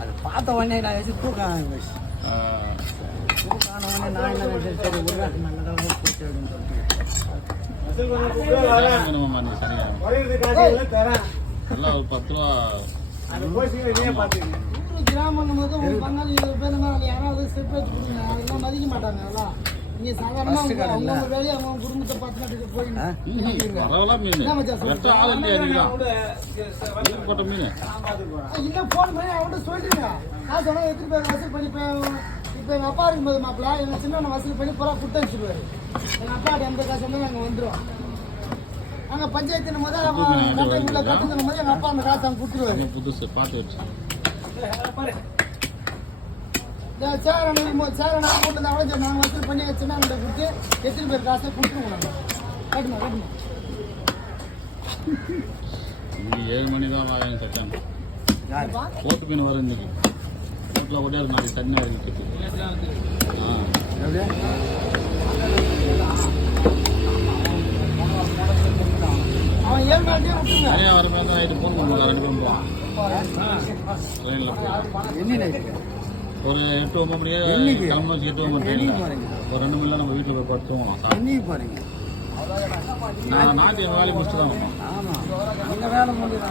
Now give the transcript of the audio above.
அது பார்த்த உடனே நான் வச்சு தூக்கான உடனே நான் என்ன சரி உருவாக்கு நல்லதாக போச்சு அப்படின்னு சொல்லிட்டு நல்லா ஒரு 10 ரூபா கிராமம் பங்காளி பேர் யாராவது ஸ்டெப் எடுத்து கொடுங்க அதெல்லாம் மதிக்க மாட்டாங்க அதெல்லாம் நீங்க சாதாரணமா அவங்க வேலையை அவங்க குடும்பத்தை பார்த்துட்டு போயிடுங்க இல்ல போன் பண்ணி அவன்கிட்ட சொல்லிடுங்க நான் சொன்னா எடுத்துட்டு போய் வசூல் பண்ணி இப்போ எங்க அப்பா இருக்கும்போது மாப்பிள்ள எங்க சின்ன வசூல் பண்ணி பூரா கொடுத்து வச்சுருவாரு எங்க அப்பா எந்த காசு வந்து நாங்க வந்துடும் அங்க பஞ்சாயத்து முதல்ல கட்டுறது போது எங்க அப்பா அந்த காசு அங்க கொடுத்துருவாரு புதுசு பார்த்து வச்சு சார் போட்டு நாங்கள் வசூல் பண்ணி வச்சுன்னா அவங்கள்ட்ட கொடுத்து எத்தனை பேர் காசை கொடுத்துருவோம் நாங்கள் கட்டணும் 7 மணி தான் வாங்க சட்டம் போட்டு மீன் வரும் இன்னைக்கு போட்டில் கூட நாளைக்கு சட்னி இருக்கு அவன் 7 மணிக்கே விட்டுருங்க தனியாக வர மாதிரி தான் நைட்டு ஃபோன் பண்ணுவாங்க 2 பேரும் ட்ரெயினில் ஒரு 8-9 மணியே கிளம்ப வச்சு 8 மணி ஒரு 2 மணிலாம் நம்ம வீட்டில் போய் படுத்துவோம் நான் நாட்டு என் வேலையை முடிச்சுட்டு தான் ஆமாம் அங்கே வேலை முடியும்